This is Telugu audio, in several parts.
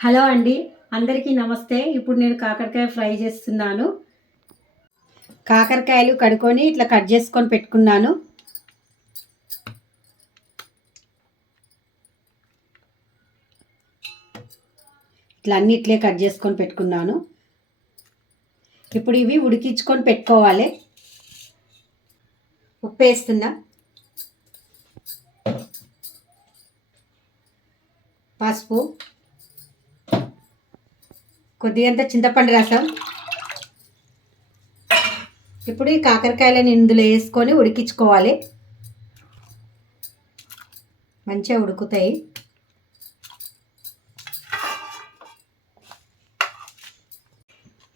హలో అండి అందరికీ నమస్తే. ఇప్పుడు నేను కాకరకాయ ఫ్రై చేస్తున్నాను. కాకరకాయలు కడుక్కొని ఇట్లా కట్ చేసుకొని పెట్టుకున్నాను. ఇట్లా అన్ని ఇట్లే కట్ చేసుకొని పెట్టుకున్నాను. ఇప్పుడు ఇవి ఉడికించుకొని పెట్టుకోవాలి. ఉప్పు వేస్తున్నా. పసుపు. కొద్దిగంత చింతపండు రసం. ఇప్పుడు ఈ కాకరకాయలను ఇందులో వేసుకొని ఉడికించుకోవాలి. మంచిగా ఉడుకుతాయి.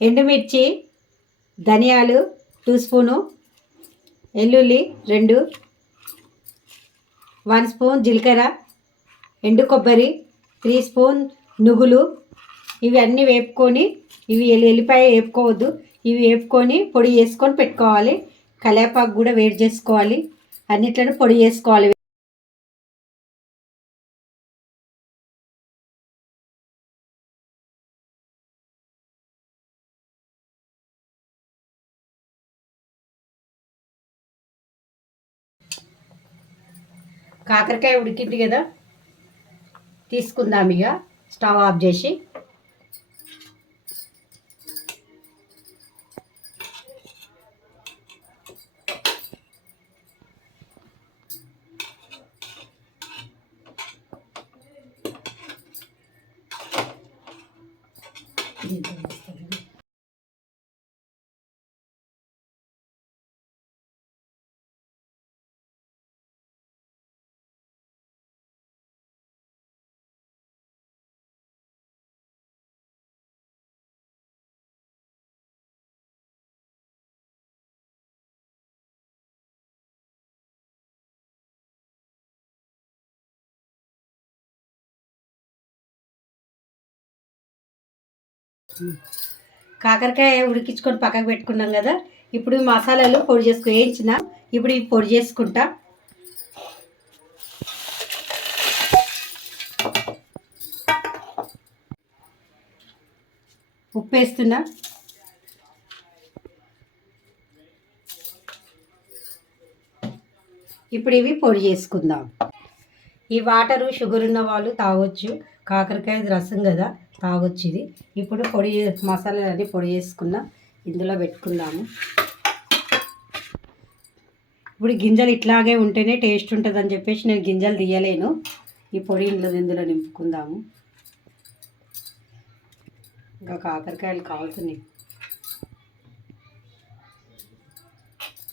ఎండుమిర్చి ధనియాలు టూ స్పూను వెల్లుల్లి రెండు వన్ స్పూన్ జీలకర్ర ఎండు కొబ్బరి త్రీ స్పూన్ నువ్వులు ఇవి అన్నీ వేపుకొని ఇవి ఎల్లి- ఎల్లిపాయ వేపుకోవద్దు. ఇవి వేపుకొని పొడి చేసుకొని పెట్టుకోవాలి. కలేపాకు కూడా వేడి చేసుకోవాలి. అన్నిట్లను పొడి చేసుకోవాలి. కాకరకాయ ఉడికింది కదా? తీసుకుందాం ఇక. స్టవ్ ఆఫ్ చేసి. 嗯。కాకరకాయ ఉడికించుకొని పక్కకు పెట్టుకున్నాం కదా. ఇప్పుడు మసాలాలు పొడి చేసుకు వేయించిన ఇప్పుడు ఇవి పొడి చేసుకుంటా. ఉప్పు వేస్తున్నా. ఇప్పుడు ఇవి పొడి చేసుకుందాం. ఈ వాటరు షుగర్ ఉన్న వాళ్ళు తాగొచ్చు. కాకరకాయ రసం కదా. తాగొచ్చు ఇది ఇప్పుడు పొడి మసాలా అది పొడి చేసుకున్న ఇందులో పెట్టుకుందాము. ఇప్పుడు గింజలు ఇట్లాగే ఉంటేనే టేస్ట్ ఉంటుంది అని చెప్పేసి నేను గింజలు తీయలేను. ఈ పొడి ఇందులో ఇందులో నింపుకుందాము. ఇంకా కాకరకాయలు కావాల్సినవి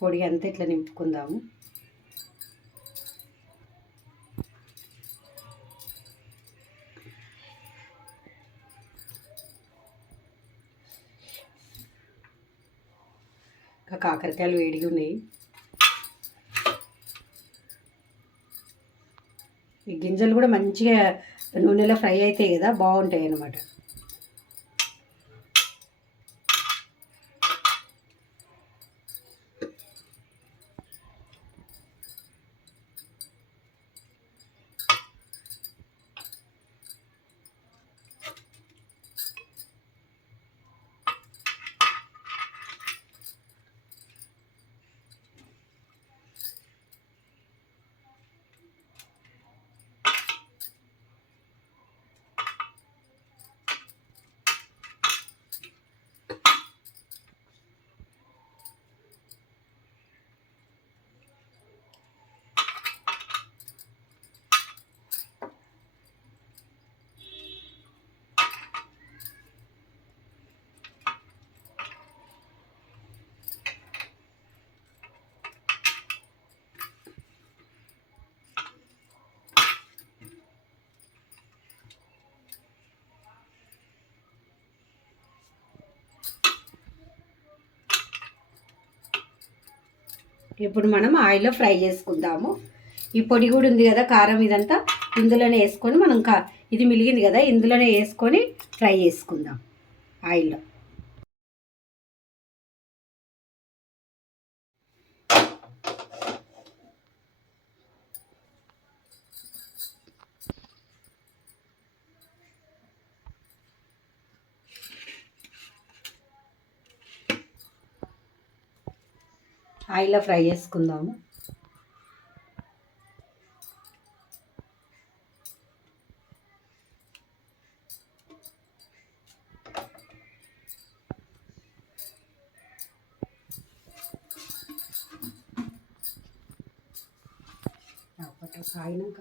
పొడి అంతా ఇట్లా నింపుకుందాము. ఇంకా కాకరకాయలు వేడిగా ఉన్నాయి. ఈ గింజలు కూడా మంచిగా నూనెలో ఫ్రై అవుతాయి కదా బాగుంటాయి అన్నమాట ఇప్పుడు మనం ఆయిల్లో ఫ్రై చేసుకుందాము. ఈ పొడి కూడా ఉంది కదా కారం ఇదంతా. ఇందులోనే వేసుకొని మనం కా ఇది మిలిగింది కదా ఇందులోనే వేసుకొని ఫ్రై చేసుకుందాం ఆయిల్లో. ఆయిల్లో ఫ్రై చేసుకుందాము. సాయినాక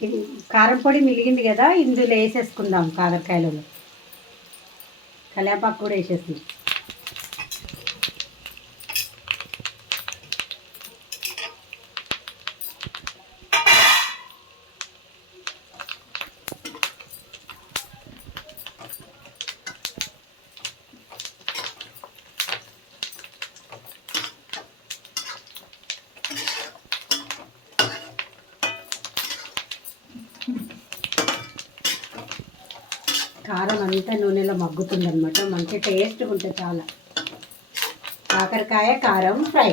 ఇది కారం పొడి మిలిగింది కదా ఇందులో వేసేసుకుందాం కాకరకాయలలో. కలేపాకు కూడా వేసేస్తుంది కారం అంతా నూనెలో మగ్గుతుంది అనమాట మంచి టేస్ట్గా ఉంటుంది చాలా. కాకరకాయ కారం ఫ్రై.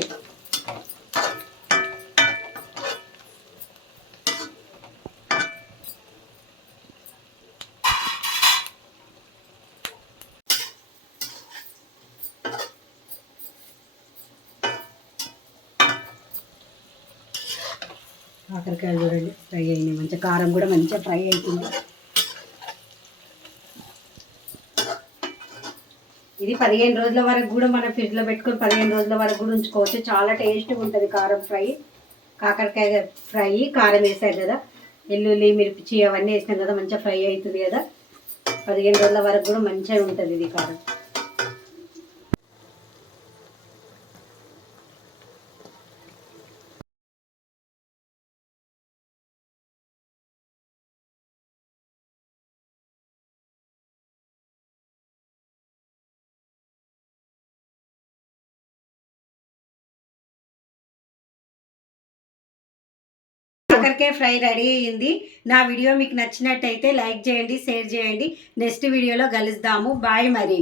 కాకరకాయలు చూడండి ఫ్రై అయినాయి. మంచిగా కారం కూడా మంచిగా ఫ్రై అవుతుంది. ఇది పదిహేను రోజుల వరకు కూడా మనం ఫ్రిడ్జ్లో పెట్టుకొని పదిహేను రోజుల వరకు కూడా ఉంచుకోవచ్చు. చాలా టేస్ట్గా ఉంటుంది కారం ఫ్రై. కాకరకాయ ఫ్రై కారం వేసారు కదా. వెల్లుల్లి మిర్చి అవన్నీ వేసినాం కదా మంచిగా ఫ్రై అవుతుంది కదా. పదిహేను రోజుల వరకు కూడా మంచిగా ఉంటుంది ఇది కారం. కాకరకాయ ఫ్రై రెడీ అయ్యింది. నా వీడియో మీకు నచ్చినట్టయితే లైక్ చేయండి షేర్ చేయండి. నెక్స్ట్ వీడియోలో కలుద్దాము. బాయ్ మరి.